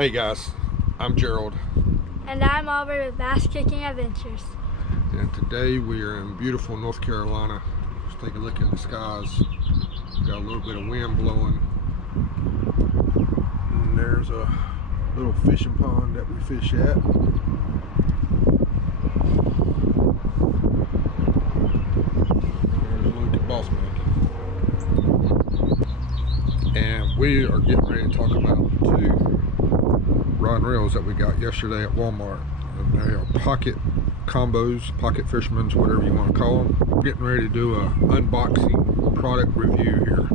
Hey guys, I'm Gerald. And I'm Aubrey with Bass Kicking Adventures. And today we are in beautiful North Carolina. Let's take a look at the skies. Got a little bit of wind blowing. And there's a little fishing pond that we fish at. There's Luke and Boss Man. And we are getting ready to talk about two rod and reels that we got yesterday at Walmart. And they are pocket combos, pocket fishermen's, whatever you want to call them. We're getting ready to do a unboxing product review here.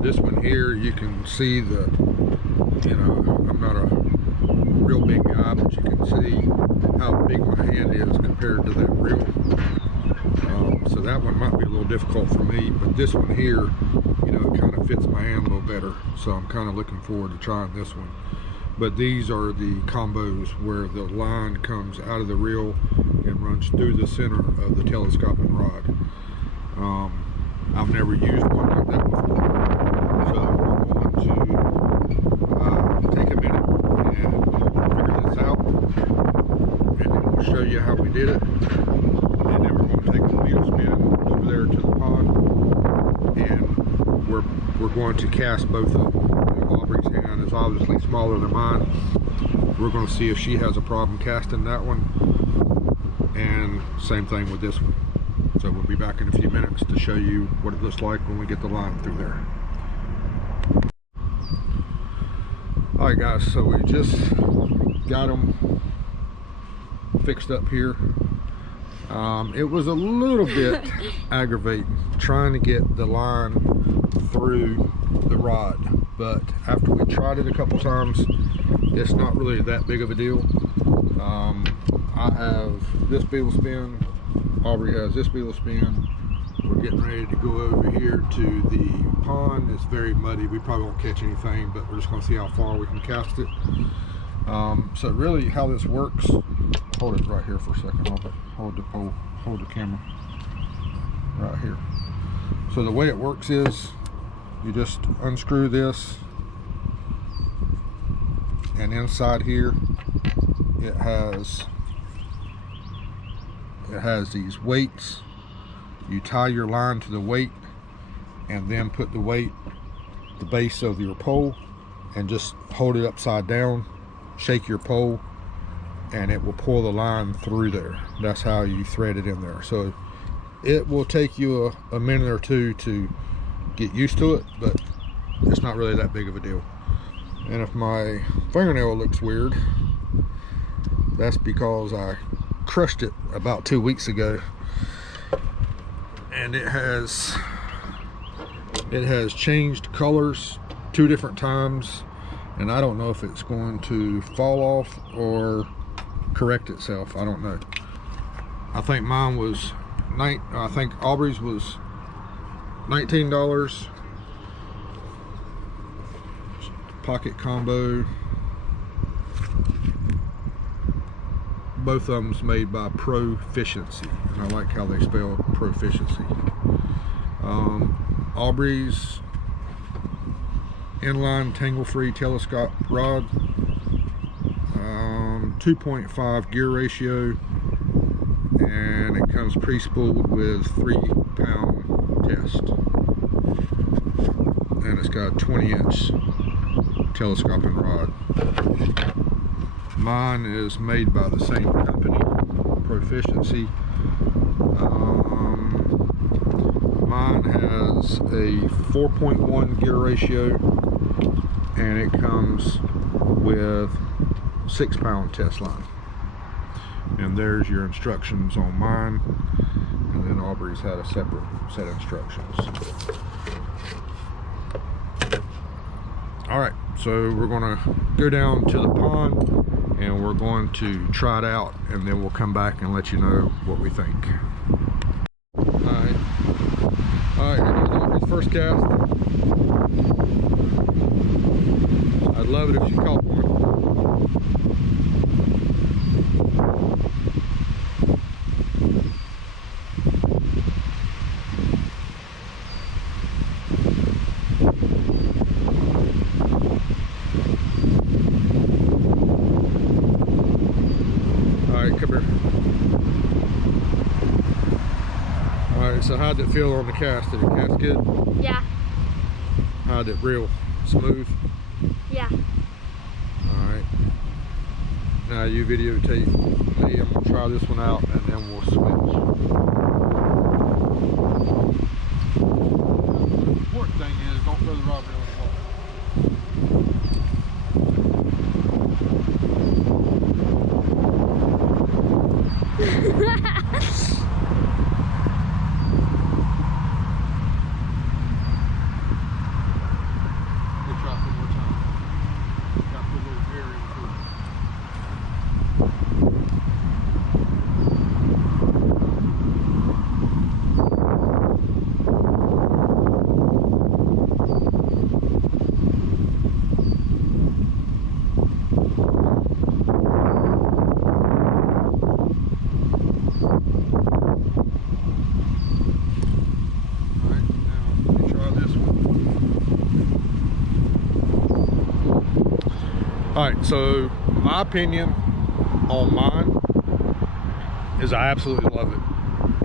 This one here, you can see the, I'm not a real big guy, but you can see how big my hand is compared to that reel. So that one might be a little difficult for me, but this one here, it kind of fits my hand a little better. So I'm kind of looking forward to trying this one. But these are the combos where the line comes out of the reel and runs through the center of the telescoping rod. I've never used one like that before. So we're going to take a minute and figure this out. And then we'll show you how we did it. And then we're going to take a wheel spin over there to the pond. And we're going to cast both of them. Aubrey's hand is obviously smaller than mine. We're going to see if she has a problem casting that one, and same thing with this one. So we'll be back in a few minutes to show you what it looks like when we get the line through there. Alright guys, so we just got them fixed up here. It was a little bit aggravating trying to get the line through the rod, but after we tried it a couple times, it's not really that big of a deal. I have this beetle spin, Aubrey has this beetle spin. We're getting ready to go over here to the pond. It's very muddy, we probably won't catch anything, but we're just going to see how far we can cast it. So really how this works, hold it right here for a second, hold the pole, hold the camera right here. So the way it works is you just unscrew this, and inside here it has these weights. You tie your line to the weight and then put the weight the base of your pole and just hold it upside down, shake your pole, and it will pull the line through there. That's how you thread it in there. So it will take you a minute or two to get used to it, but it's not really that big of a deal. And if my fingernail looks weird, that's because I crushed it about 2 weeks ago, and it has changed colors 2 different times, and I don't know if it's going to fall off or correct itself. I don't know. I think mine was I think Aubrey's was $19. Pocket combo. Both of them's made by ProFISHiency, and I like how they spell ProFISHiency. Aubrey's inline tangle-free telescope rod, 2.5 gear ratio, and it comes pre-spooled with 3-pound test, and it's got a 20-inch telescoping rod. Mine is made by the same company, ProFISHiency. Mine has a 4.1 gear ratio, and it comes with 6-pound test line. And there's your instructions on mine, and then Aubrey's had a separate set of instructions. Alright, so we're going to go down to the pond and we're going to try it out, and then we'll come back and let you know what we think. Alright, here goes Aubrey's first cast. I'd love it if she caught one. Come here. Alright, so how'd it feel on the cast? Did it cast good? Yeah. How'd it reel? Smooth? Yeah. Alright. Now you videotape me. I'm going to try this one out and then we'll switch. The important thing is don't throw the rod reel in the water. Alright, so my opinion on mine is I absolutely love it.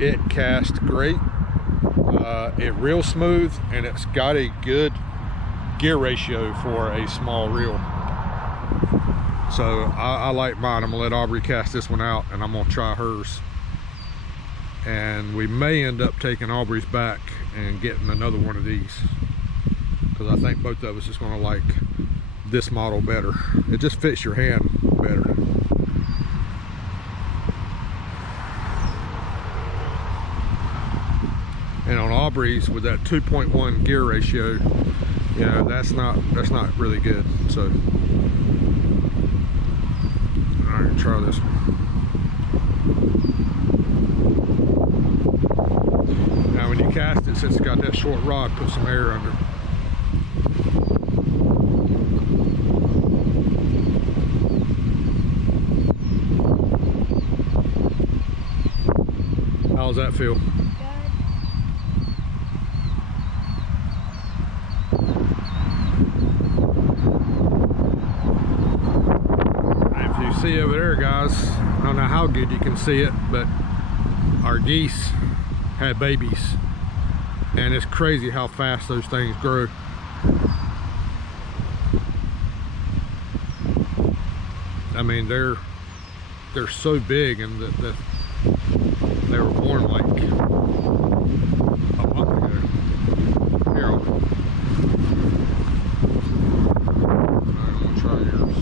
It casts great, it reels smooth, and it's got a good gear ratio for a small reel. So I like mine. I'm gonna let Aubrey cast this one out and I'm gonna try hers. And we may end up taking Aubrey's back and getting another one of these, because I think both of us is gonna like this model better. It just fits your hand better. And on Aubrey's with that 2.1 gear ratio, you know, that's not really good. So all right, try this one. Now when you cast it, since it's got that short rod, put some air under. How's that feel? Good. If you see over there, guys, I don't know how good you can see it, but our geese had babies, and it's crazy how fast those things grow. I mean, they're so big, and they were born like a month ago. Here, I'm gonna try yours.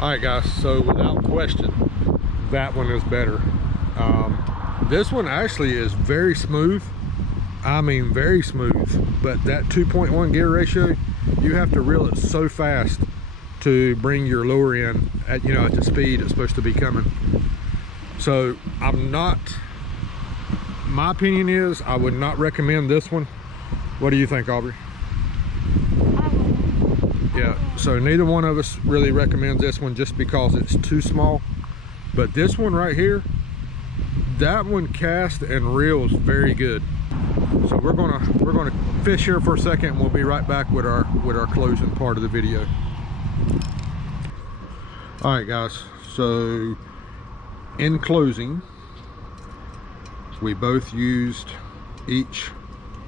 Alright guys, so without question, that one is better. This one actually is very smooth. I mean very smooth, but that 2.1 gear ratio, you have to reel it so fast to bring your lure in at, you know, at the speed it's supposed to be coming. So my opinion is I would not recommend this one. What do you think, Aubrey? Yeah, so neither one of us really recommends this one just because it's too small. But this one right here, that one casts and reels very good. So we're gonna fish here for a second, and we'll be right back with our closing part of the video. All right, guys. So in closing, we both used each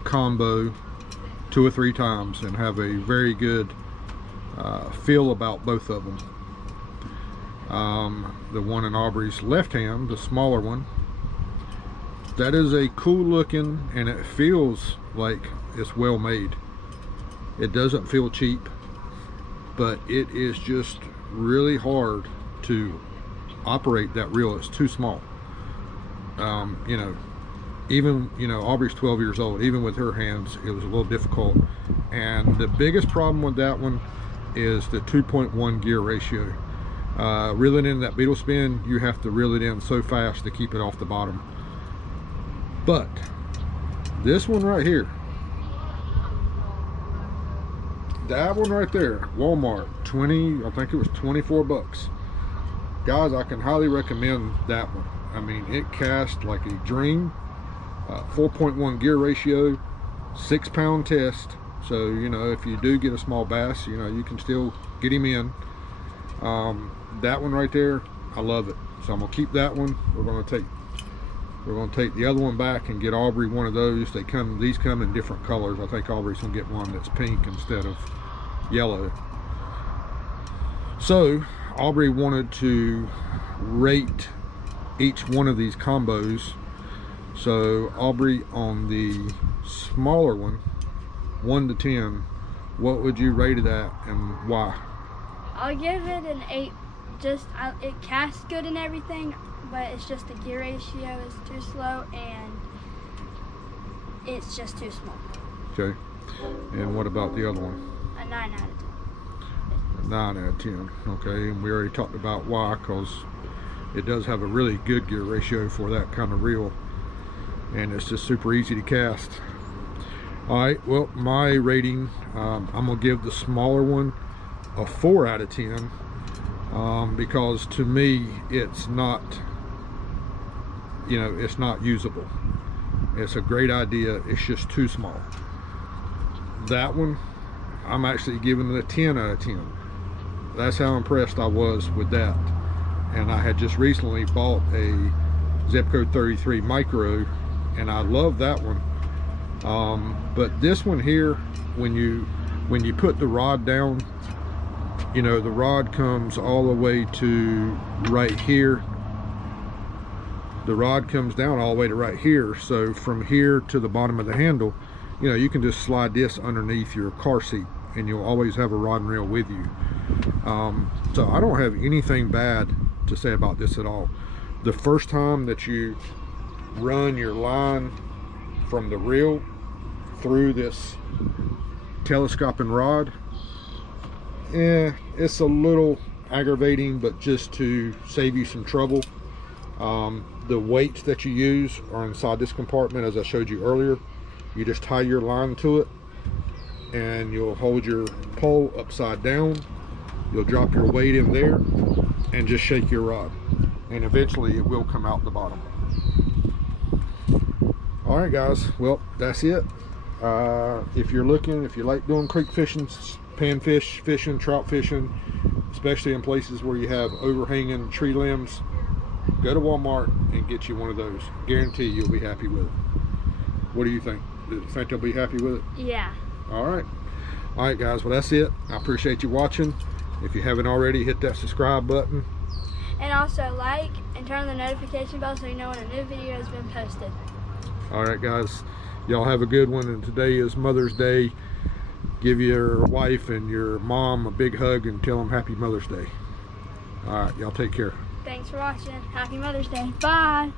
combo 2 or 3 times and have a very good feel about both of them. The one in Aubrey's left hand, the smaller one, that is a cool looking, and it feels like it's well made. It doesn't feel cheap, but it is just really hard to operate that reel. It's too small. You know, even, you know, Aubrey's 12 years old. Even with her hands, it was a little difficult. And the biggest problem with that one is the 2.1 gear ratio. Reeling in that beetle spin, you have to reel it in so fast to keep it off the bottom. But this one right here, that one right there, Walmart, I think it was 24 bucks. Guys, I can highly recommend that one. I mean, it casts like a dream. 4.1 gear ratio, 6-pound test. So, you know, if you do get a small bass, you know, you can still get him in. That one right there, I love it. So I'm gonna keep that one. We're gonna take the other one back and get Aubrey one of those. These come in different colors. I think Aubrey's gonna get one that's pink instead of yellow. So Aubrey wanted to rate each one of these combos. So Aubrey, on the smaller one, 1 to 10, what would you rate it at and why? I'll give it an 8. It casts good and everything, but it's just the gear ratio is too slow and it's just too small. Okay. And what about the other one? A 9 out of 10. 9 out of 10. Okay, and we already talked about why, because it does have a really good gear ratio for that kind of reel, and it's just super easy to cast. All right, well, my rating, I'm gonna give the smaller one a 4 out of 10, because to me it's not, you know, it's not usable. It's a great idea, it's just too small. That one, I'm actually giving it a 10 out of 10. That's how impressed I was with that. And I had just recently bought a Zebco 33 micro, and I love that one. But this one here, when you put the rod down, you know, the rod comes all the way to right here. The rod comes down all the way to right here. So from here to the bottom of the handle, you know, you can just slide this underneath your car seat and you'll always have a rod and reel with you. So I don't have anything bad to say about this at all. The first time that you run your line from the reel through this telescoping rod, it's a little aggravating, but just to save you some trouble, the weights that you use are inside this compartment, as I showed you earlier. You just tie your line to it and you'll hold your pole upside down. You'll drop your weight in there and just shake your rod, and eventually it will come out the bottom. All right, guys, well, that's it. If you like doing creek fishing, panfish fishing, trout fishing, especially in places where you have overhanging tree limbs, go to Walmart and get you one of those. Guarantee you'll be happy with it. What do you think? Do you think they'll be happy with it? Yeah. All right, guys, well, that's it. I appreciate you watching. If you haven't already, hit that subscribe button. And also like and turn on the notification bell so you know when a new video has been posted. All right, guys, y'all have a good one. And today is Mother's Day. Give your wife and your mom a big hug and tell them Happy Mother's Day. All right, y'all take care. Thanks for watching. Happy Mother's Day. Bye.